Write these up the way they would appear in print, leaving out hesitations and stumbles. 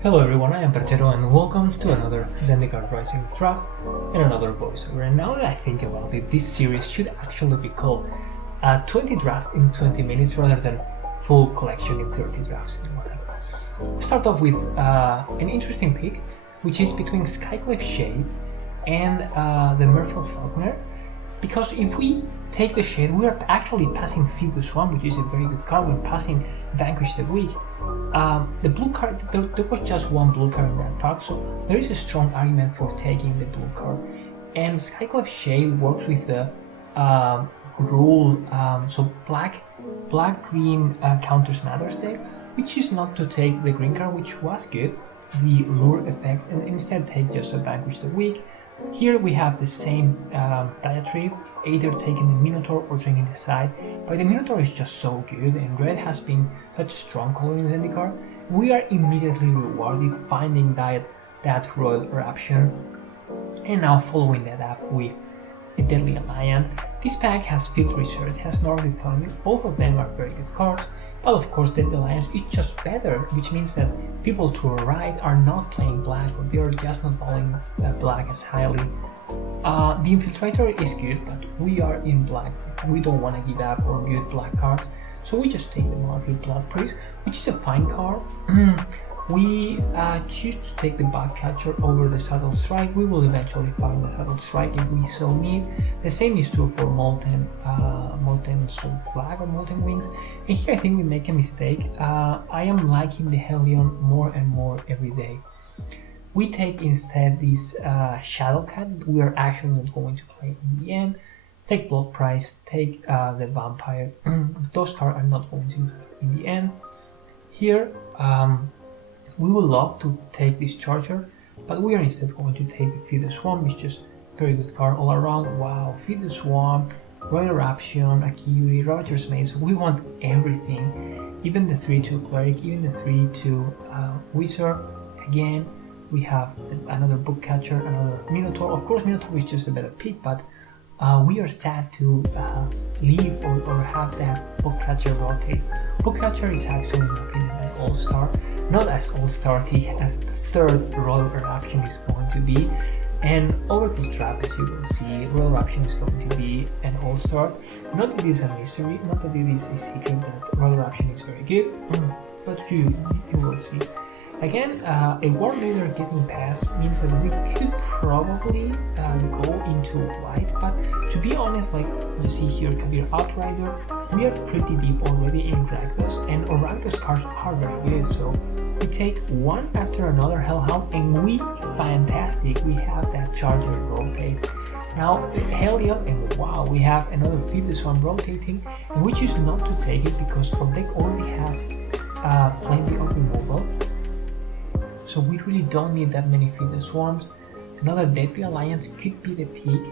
Hello everyone, I am Perchero and welcome to another Zendikar Rising draft and another voiceover. And now that I think about it, this series should actually be called 20 drafts in 20 minutes rather than full collection in 30 drafts in 1 hour. We start off with an interesting pick, which is between Skycliffe Shade and the Merfolk Falconer. Because if we take the Shade, we are actually passing Feed the Swarm, which is a very good card. We're passing Vanquish the Weak. The blue card, there was just one blue card in that pack, so there is a strong argument for taking the blue card. And Skycliffe Shade works with the rule, so black-green counters Matters deck, which is not to take the green card, which was good, the lure effect, and instead take just a Vanquish the Weak. Here we have the same diatribe, either taking the Minotaur or taking the side, but the Minotaur is just so good and red has been such strong color in Zendikar. We are immediately rewarded finding that Royal Eruption and now following that up with a Deadly Alliance. This pack has Field Research, has Nordic Economy, both of them are very good cards, but of course Deadly Alliance is just better, which means that people to our right are not playing black, or they are just not playing black as highly. The Infiltrator is good, but we are in black. We don't want to give up our good black card, so we just take the Market Blood Priest, which is a fine card. We choose to take the Bugcatcher over the Subtle Strike. We will eventually find the Subtle Strike if we so need. The same is true for Molten Soul Flag or Molten Wings. And here I think we make a mistake. I am liking the Hellion more and more every day. We take instead this Shadow Cat. We are actually not going to play in the end. Take Blood Price, take the Vampire. Those cards are not going to in the end. Here, we would love to take this Charger, but we are instead going to take the Feed the Swarm, which is just very good card all around. Wow, Feed the Swarm, Royal Eruption, Akiri, Ravager's Maze. We want everything, even the 3/2 Cleric, even the 3/2 Wizard. Again, we have another Bookcatcher, another Minotaur. Of course, Minotaur is just a better pick, but we are sad to leave or have that Bookcatcher rotate. Bookcatcher is actually, in my opinion, an all-star. Not as all-starty as the third Royal Eruption is going to be. And over this draft, as you will see, Royal Eruption is going to be an all-star. Not that it is a mystery, not that it is a secret that Royal Eruption is very good, but you will see. Again, a War Leader getting past means that we could probably go into white, but to be honest, like you see here, Kabir Outrider, we are pretty deep already in Rakdos, and our Rakdos cards are very good, so we take one after another Hellhound, and we fantastic, we have that Charger rotate. Now Hellion, and wow, we have another Feed the Swarm rotating, and we choose not to take it because our deck already has plenty of removal. So we really don't need that many Feed the Swarms. Another Deadly Alliance could be the peak.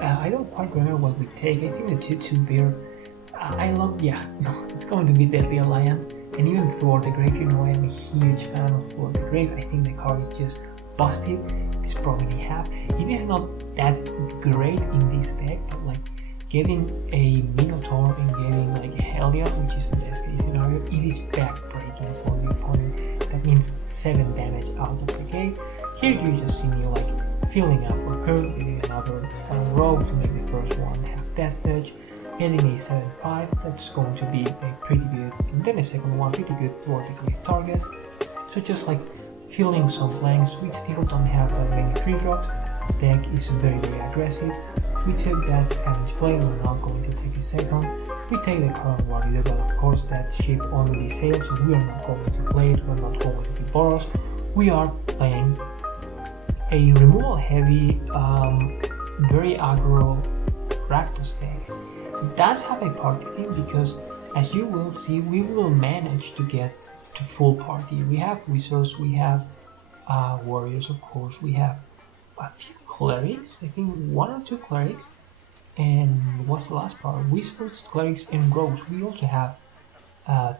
I don't quite remember what we take. I think the 2/2 Bear. It's going to be Deadly Alliance. And even Thwart the Grave, I am a huge fan of Thwart the Grave. I think the card is just busted. This probably half. It is not that great in this deck, but like getting a Minotaur and getting like a Hellion, which is the best case scenario, it is backbreaking for the opponent. That means 7 damage out of the game. Here you just see me like filling up our curve, getting another rogue to make the first one have Death Touch, getting a 7/5, that's going to be a pretty good, and then a second one pretty good toward the great target. So just like filling some blanks, we still don't have that many 3-drops. Deck is very aggressive. We took that Scavenge Flame, we're not going to take a second. We take the current War Leader, but of course that ship already sailed, so we are not going to play it, we're not going to be Boros. We are playing a removal heavy, very aggro Rakdos deck. It does have a party theme because, as you will see, we will manage to get to full party. We have Wizards, we have Warriors, of course, we have a few Clerics, I think 1 or 2 Clerics. And what's the last part? Wizards, Clerics, and Rogues. We also have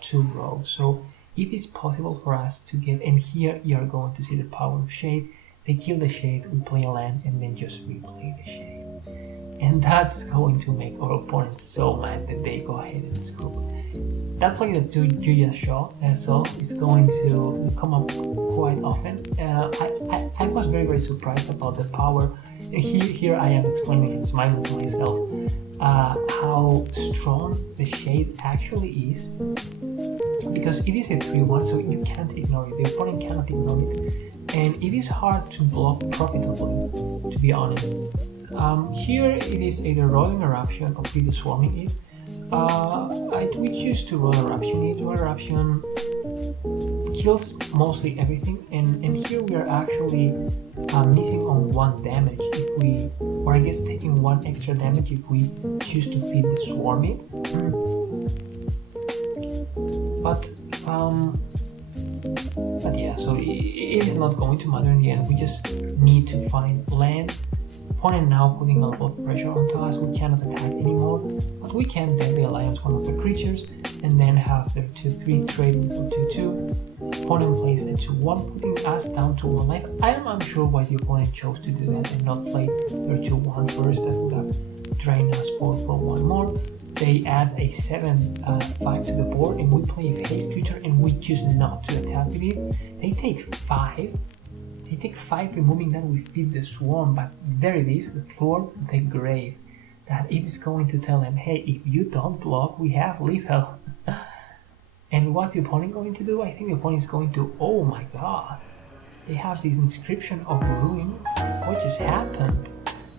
2 Rogues, so it is possible for us to get, and here you are going to see the power of Shade. They kill the Shade, we play a land, and then just replay the Shade. and that's going to make our opponents so mad that they go ahead and scoop. That play that you just saw is going to come up quite often. I was very surprised about the power. Here I am explaining and smiling to myself how strong the shade actually is, because it is a 3-1, so you can't ignore it. The opponent cannot ignore it, and it is hard to block profitably, to be honest. Here it is either rolling eruption or feed swarming it. We choose to roll eruption it. Roll eruption kills mostly everything, and here we are actually missing on 1 damage if we, or I guess taking 1 extra damage if we choose to feed the swarm it. But yeah, so it is not going to matter in the end. We just need to find land. Opponent now putting a lot of pressure onto us. We cannot attack anymore, but we can Deadly Alliance one of the creatures and then have their 2-3 trade with the 2-2. Opponent plays a 2-1, putting us down to 1 life. I am unsure why the opponent chose to do that and not play their 2-1 first. That would have drained us for 1 more. They add a 7-5 to the board, and we play a haste creature, and we choose not to attack with it. They take 5. They take 5, removing that we feed the swarm, but there it is, thwart the grave. That it is going to tell them, hey, if you don't block, we have lethal. And what's the opponent going to do? I think the opponent is going to, oh my god, they have this inscription of ruin. What just happened?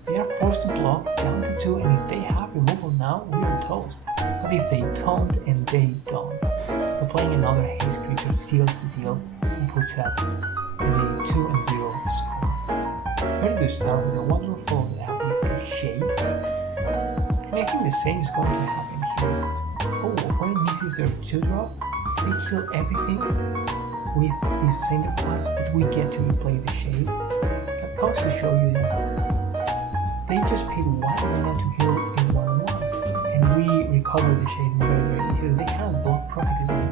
They are forced to block down to 2, and if they have removal now, we are toast. But if they don't, and they don't. So playing another haste creature seals the deal and puts us with a 2-0 score. Ready to start with a wonderful lap with a shade. And I think the same is going to happen here. Oh, opponent misses their 2-drop. They kill everything with this Zendikar, but we get to replay the shade. That comes to show you that they just paid 1 mana to kill a 1-1, and we recover the shade very easily. They cannot block profitably,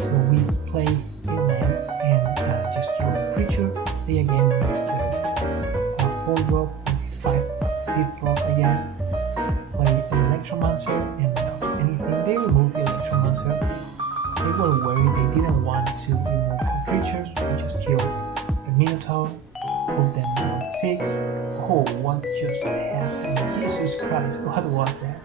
so we play a land and just kill the creature. They again miss their 4-drop, 5th drop, I guess. Play an Electromancer and not anything. They remove the Electromancer. They were worried. They didn't want to remove the creatures. We just killed the Minotaur. Put them down to 6. Oh, what just happened? Jesus Christ, what was that?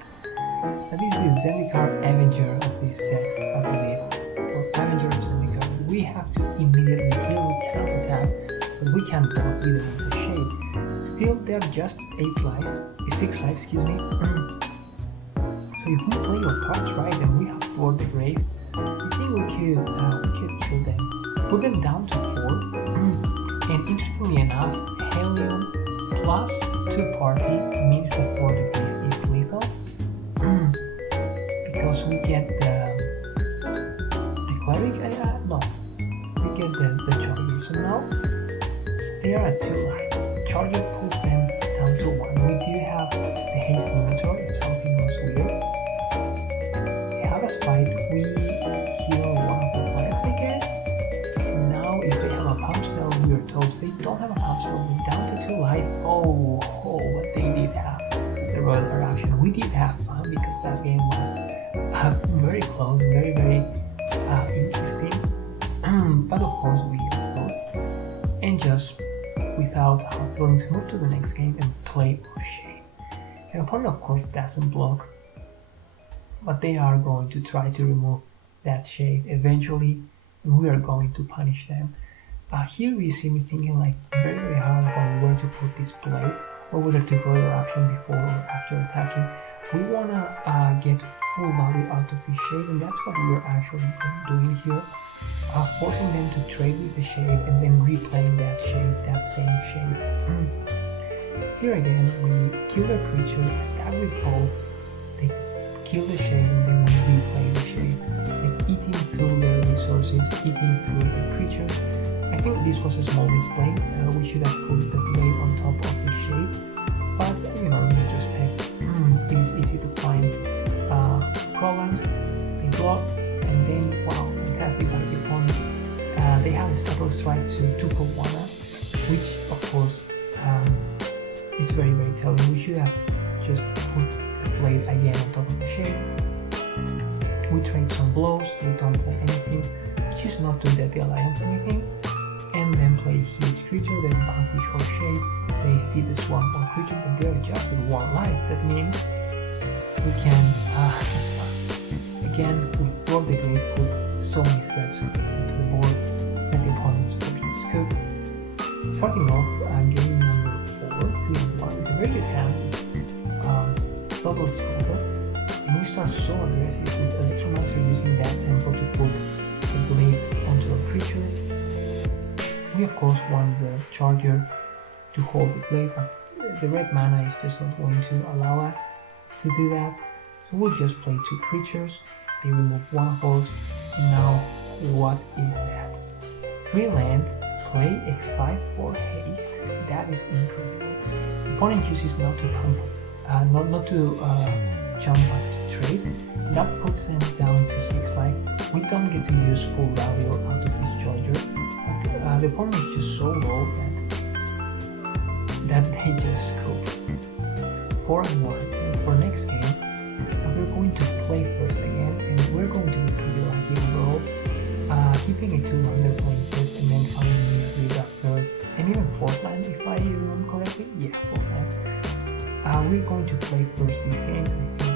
That is the Zendikar Avenger of this set, I believe. Or Avenger of Zendikar. We have to immediately heal, we cannot attack, but we can block either with the shade. Still, they're just 6 life, excuse me. So if we play our cards right and we have Thwart the Grave, I think we could kill them. Put them down to 4. And interestingly enough, Helium plus 2 party means that Thwart the Grave is lethal. Because we get the Cleric, no, we get the Charger. So now they are at 2 life. Charger pulls them down to 1. We do have the Haste Minotaur if something goes weird. They have us fight, we kill one of the planets, I guess. Now if they have a pump spell, we are toast. They don't have a pump spell, we're down to 2 life. Oh, but they did have the Royal Eruption. We did have fun because that game was very close, very interesting. But of course we lost. And just without hard feelings, move to the next game and play our shade. An opponent of course doesn't block, but they are going to try to remove that shade eventually, and we are going to punish them. Here you see me thinking like very hard about where to put this blade, or whether to roll eruption before or after attacking. We wanna get full value out of this shade, and that's what we are actually doing here. Forcing them to trade with the shade and then replaying that shade, that same shade. Here again, we kill the creature, attack with both, they kill the shade, and then we replay the shade. Like eating through their resources, eating through the creatures. I think this was a small misplay. We should have put the blade on top of the shade, but you know, in retrospect, it is easy to find problems. They block, and then wow, fantastic by the opponent. They have a subtle strike to 2-for-1 us, which of course is very telling. We should have just put the blade again on top of the shade. We trade some blows, they don't play anything. We choose not to deadly alliance anything, and then play a huge creature, then vanquish our shade. They feed the swamp one creature, but they are just at 1 life. That means we can, again, with Thor the Great, put so many threats into the board that the opponent's forces could. Starting off, game number 4, 3-1, with a very good hand, double Skulker, and we start so aggressive with Electromancer using that tempo to put the blade onto a creature. We of course want the Charger to hold the blade, but the red mana is just not going to allow us to do that. So we'll just play 2 creatures, they remove 1 of those, and now what is that? 3 lands, play a 5/4 haste, that is incredible. The opponent chooses not to pump, not to jump back to trade, that puts them down to 6 life. We don't get to use full value out of his Charger, but the opponent is just so low that they just scoop. 4-1. For next game, we're going to play first again, and we're going to be pretty lucky overall, keeping a 2-lander playing first and then finding with that 3rd and even 4th land if I remember correctly. Yeah, 4th land. We're going to play first this game,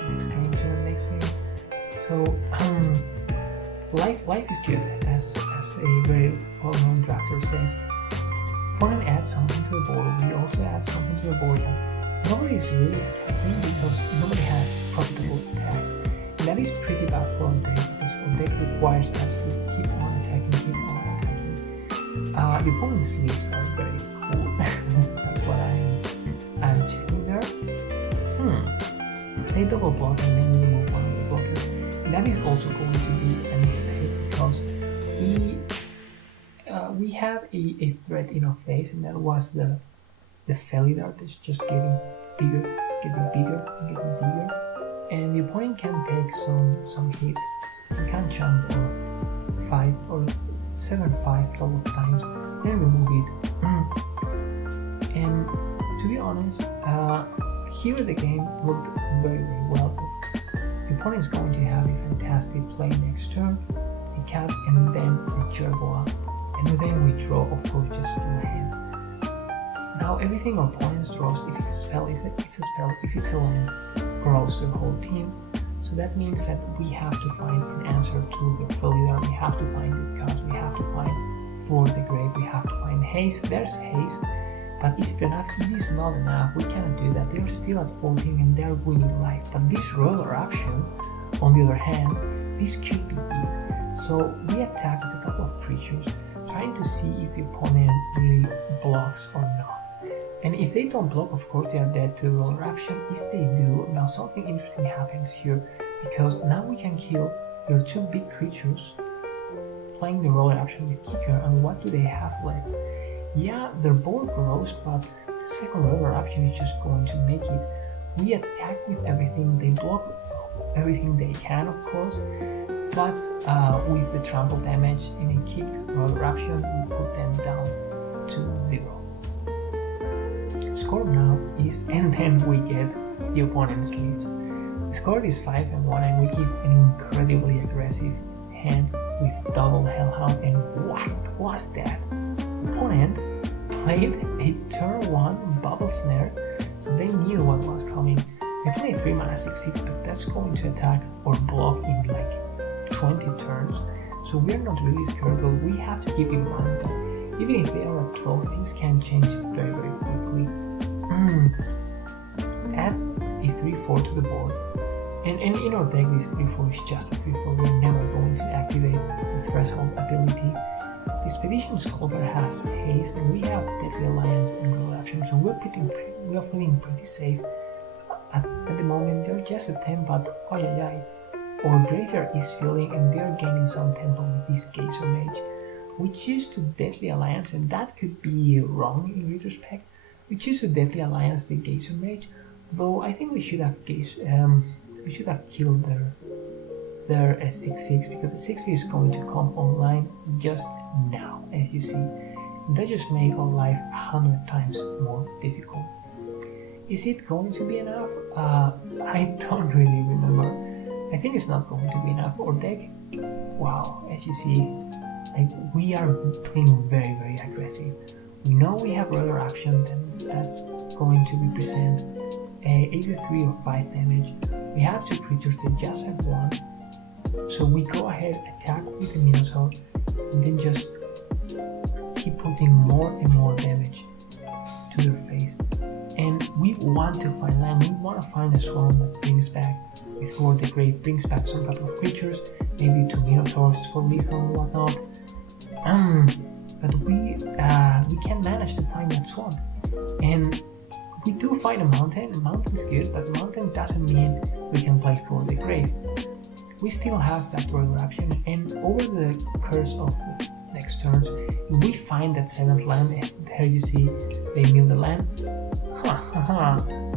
next game to the next game. So life is good, as a very well-known drafter says. Opponent adds something to the board, we also add something to the board that nobody is really attacking because nobody has profitable attacks. And that is pretty bad for our deck because our deck requires us to keep on attacking. The opponent's sleeves are very cool. That's what I'm checking there. They double block and then we remove 1 of the blockers. And that is also going to be a mistake because we have a threat in our face, and that was the Felidar that's just getting bigger, and the opponent can take some hits. You can jump or 5 or 7/5 a couple of times, then remove it. And to be honest, here the game looked very well. The opponent is going to have a fantastic play next turn, a cat, and then a Jerboa. And then we draw, of course, just 2 hands. Now everything our opponent draws, if it's a spell, it's a spell. If it's a land, grows the whole team. So that means that we have to find an answer to the Felidar, we have to find the cards, we have to find for the grave, we have to find haste. There's haste, but is it enough? It is not enough, we cannot do that. They're still at 14 and they're winning life. But this roller option, on the other hand, this could be it. So we attack with a couple of creatures, trying to see if the opponent really blocks or not. And if they don't block, of course they are dead to roller option. If they do, now something interesting happens here, because now we can kill their 2 big creatures playing the roller option with kicker. And what do they have left? Yeah, their board grows, but the second roller option is just going to make it. We attack with everything, they block everything they can, of course, but with the trample damage and a kicked roller option, we put them down to 0. Score now is, and then we get the opponent's sleeves. The score is 5-1, and we get an incredibly aggressive hand with double Hellhound. And what was that? Opponent played a turn 1 bubble snare, so they knew what was coming. They played 3 mana 6/6, but that's going to attack or block in like 20 turns. So we're not really scared, but we have to keep in mind that even if they are at 12, things can change very, very quickly. Add a 3/4 to the board, and in our deck this 3/4 is just a 3/4. We're never going to activate the threshold ability. The Expedition Skulker has haste, and we have Deadly Alliance and roll action, so we are feeling pretty safe. At the moment they're just a 10, but our graveyard is filling and they're gaining some tempo with this Gazer Mage. We choose to Deadly Alliance, and that could be wrong in retrospect. We choose to Deadly Alliance the Gazer Mage, though I think we should have killed their 6/6, because the 6 is going to come online just now, as you see. That just make our life 100 times more difficult. Is it going to be enough? I don't really remember. I think it's not going to be enough. Our deck, wow, as you see, like we are playing very, very aggressive. We know we have other options, and that's going to represent either 3 or 5 damage. We have 2 creatures that just have 1, so we go ahead, attack with the Minotaur, and then just keep putting more and more damage to their face. And we want to find land, we want to find a swarm that brings back, before the Grave brings back some couple of creatures, maybe 2 Minotaurs for lethal and whatnot. But we can manage to find that swarm. And we do find a mountain. Mountain's good, but mountain doesn't mean we can play for the Grave. We still have that royal option, and over the course of the next turns, if we find that 7th land, and there you see they mill the land,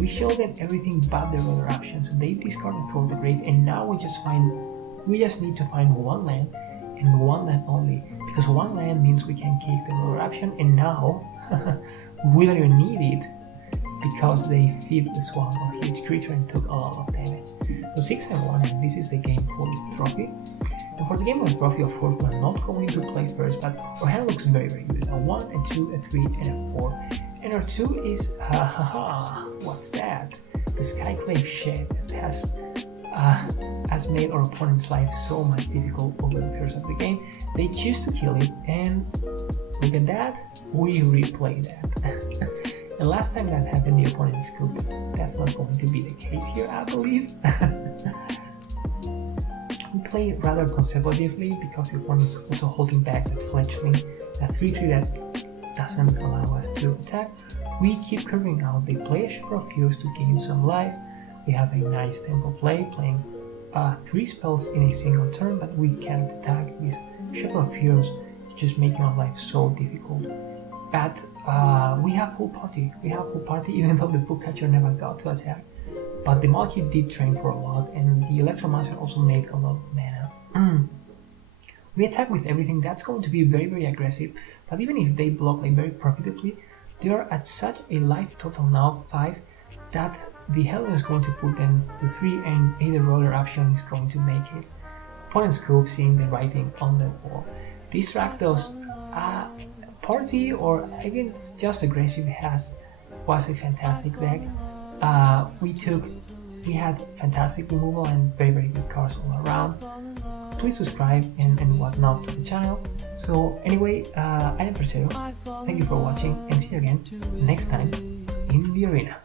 we show them everything but the royal option, so they discarded for the Grave, and now we just need to find 1 land, and 1 land only, because 1 land means we can keep the royal option, and now we don't even need it, because they feed the swarm or huge creature and took a lot of damage. So 6-1, and this is the game for the trophy. And for the game of the trophy, of course, we're not going to play first, but our hand looks very, very good. A 1, a 2, a 3, and a 4. And our 2 is, what's that? The Skyclave Shed that has made our opponent's life so much difficult over the course of the game. They choose to kill it, and look at that, we replay that. And last time that happened, the opponent scoop. That's not going to be the case here, I believe. We play rather conservatively because the opponent is also holding back that fletchling, that 3-3 that doesn't allow us to attack. We keep curving out. They play a Shepherd of Heroes to gain some life. We have a nice tempo play, playing 3 spells in a single turn, but we can't attack this Shepherd of Heroes, just making our life so difficult. But we have full party. Even though the Bookcatcher never got to attack. But the Malki did train for a lot, and the Electromancer also made a lot of mana. We attack with everything. That's going to be very, very aggressive. But even if they block like very profitably, they are at such a life total now, 5, that the Helm is going to put them to 3, and either roller option is going to make it. Opponent scope, seeing the writing on the wall. This Rakdos party, or again just aggressive, was a fantastic deck. We had fantastic removal and very, very good cards all around. Please subscribe and whatnot to the channel. So anyway, I am Perchero. Thank you for watching, and see you again next time in the arena.